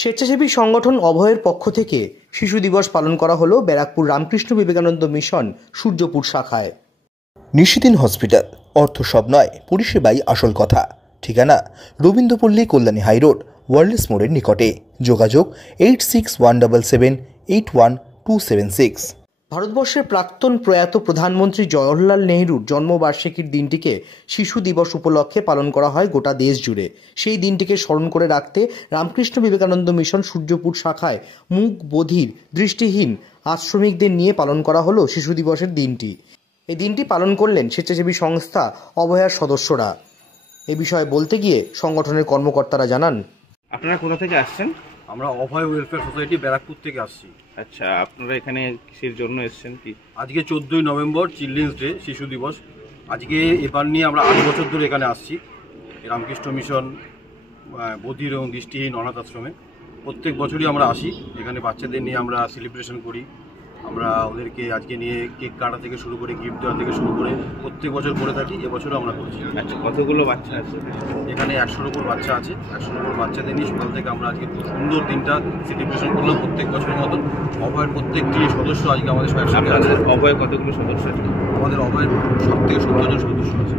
স্বেচ্ছাসেবী সংগঠন অভয়ের পক্ষ থেকে শিশু দিবস পালন করা হলো ব্যারাকপুর রামকৃষ্ণ বিবেকানন্দ মিশন সূর্যপুর শাখায়। নিশিদিন হসপিটাল, অর্থ সব নয়, পরিষেবাই আসল কথা। ঠিকানা রবীন্দ্রপল্লী, কল্যাণী হাইরোড, ওয়ার্ল্ডস মোড়ের নিকটে। যোগাযোগ 8617781276। ভারতবর্ষের প্রাক্তন প্রয়াত প্রধানমন্ত্রী জওহরলাল নেহরুর জন্মবার্ষিকীর দিনটিকে শিশু দিবস উপলক্ষে পালন করা হয় গোটা দেশ জুড়ে। সেই দিনটিকে স্মরণ করে রাখতে রামকৃষ্ণ বিবেকানন্দ মিশন সূর্যপুর শাখায় মুক বধির দৃষ্টিহীন আশ্রমিকদের নিয়ে পালন করা হলো শিশু দিবসের দিনটি। এই দিনটি পালন করলেন স্বেচ্ছাসেবী সংস্থা অভয়ার সদস্যরা। এ বিষয়ে বলতে গিয়ে সংগঠনের কর্মকর্তারা জানান, আপনারা কোথা থেকে আসছেন? আমরা অভয় ওয়েলফেয়ার সোসাইটি ব্যারাকপুর থেকে আসছি। আচ্ছা, আপনারা এখানে কিসের জন্য এসেছেন? কি আজকে 14ই নভেম্বর চিলড্রেন্স ডে, শিশু দিবস। আজকে এবার নিয়ে আমরা 8 বছর ধরে এখানে আসছি রামকৃষ্ণ মিশন বধির এবং দৃষ্টিহীন অনাথ আশ্রমে। প্রত্যেক বছরই আমরা আসি, এখানে বাচ্চাদের নিয়ে আমরা সেলিব্রেশন করি। আমরা ওদেরকে আজকে নিয়ে কেক কাটা থেকে শুরু করে গিফট দেওয়া থেকে শুরু করে প্রত্যেক বছর করে থাকি, এবছরও আমরা করছি। আচ্ছা, কতগুলো বাচ্চা আছে এখানে? 100-এর উপর বাচ্চা আছে। 100-এর উপর বাচ্চাদের নিয়ে সকাল থেকে আমরা আজকে খুব সুন্দর দিনটা সেলিব্রেশন করলাম প্রত্যেক বছরের মতন। অভয়ের প্রত্যেকটি সদস্য আজকে আমাদের একসাথে আছে। অভয় কতগুলো সদস্য? আমাদের অভয়ের 60 থেকে 70 জন সদস্য আছে।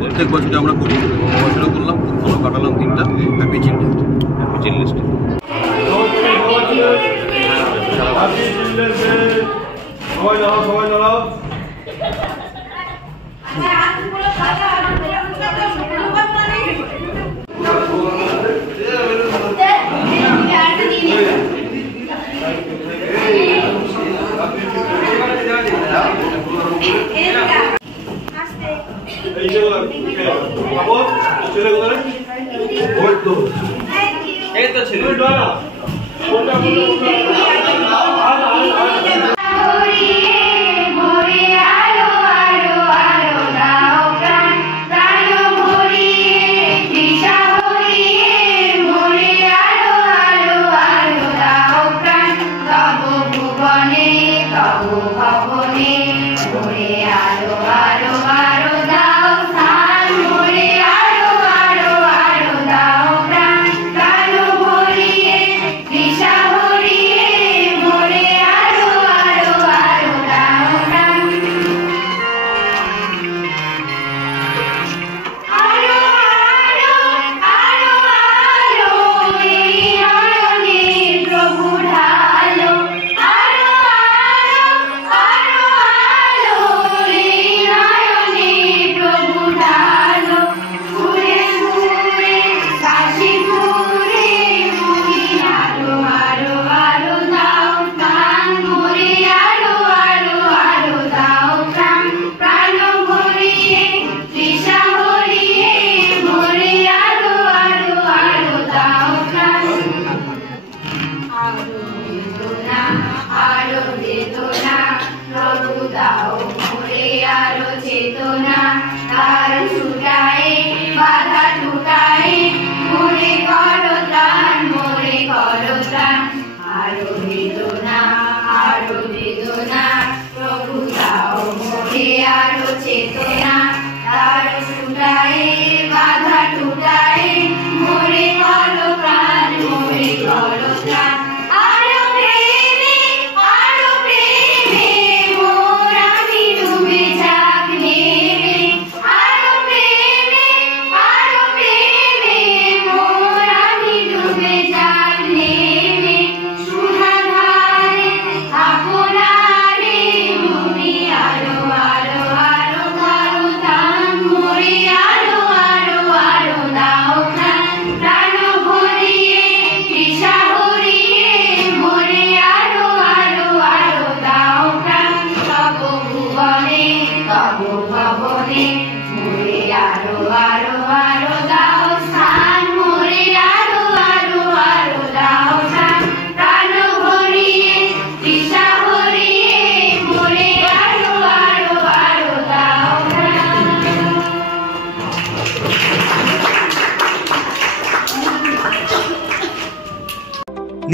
প্রত্যেক বছরই আমরা করি, বছরও করলাম, খুব ভালো কাটালাম দিনটা। Happy children's day. Happy children's day.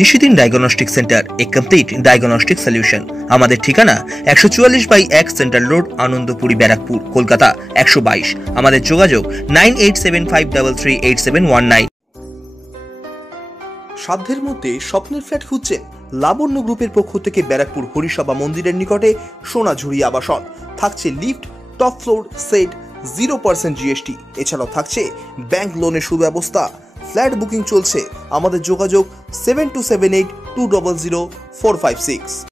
নিশিদিন ডায়াগনস্টিক সেন্টার, এ কমপ্লিট ডায়াগনস্টিক সলিউশন। আমাদের ঠিকানা 144/1 সেন্ট্রাল রোড, আনন্দপুরি, ব্যারাকপুর, কলকাতা 122। আমাদের যোগাযোগ 9875338719। সাধ্যের মধ্যে স্বপ্নের ফ্ল্যাট খুঁজছেন? লাবণ্য গ্রুপের পক্ষ থেকে ব্যারাকপুর হরিসভা মন্দিরের নিকটে সোনাঝুরি আবাসন। থাকছে lift, top floor, set, 0% GST। এছাড়াও থাকছে ব্যাংক লোনের সুব্যবস্থা। ফ্ল্যাট বুকিং চলছে। আমাদের যোগাযোগ 7278 200 456।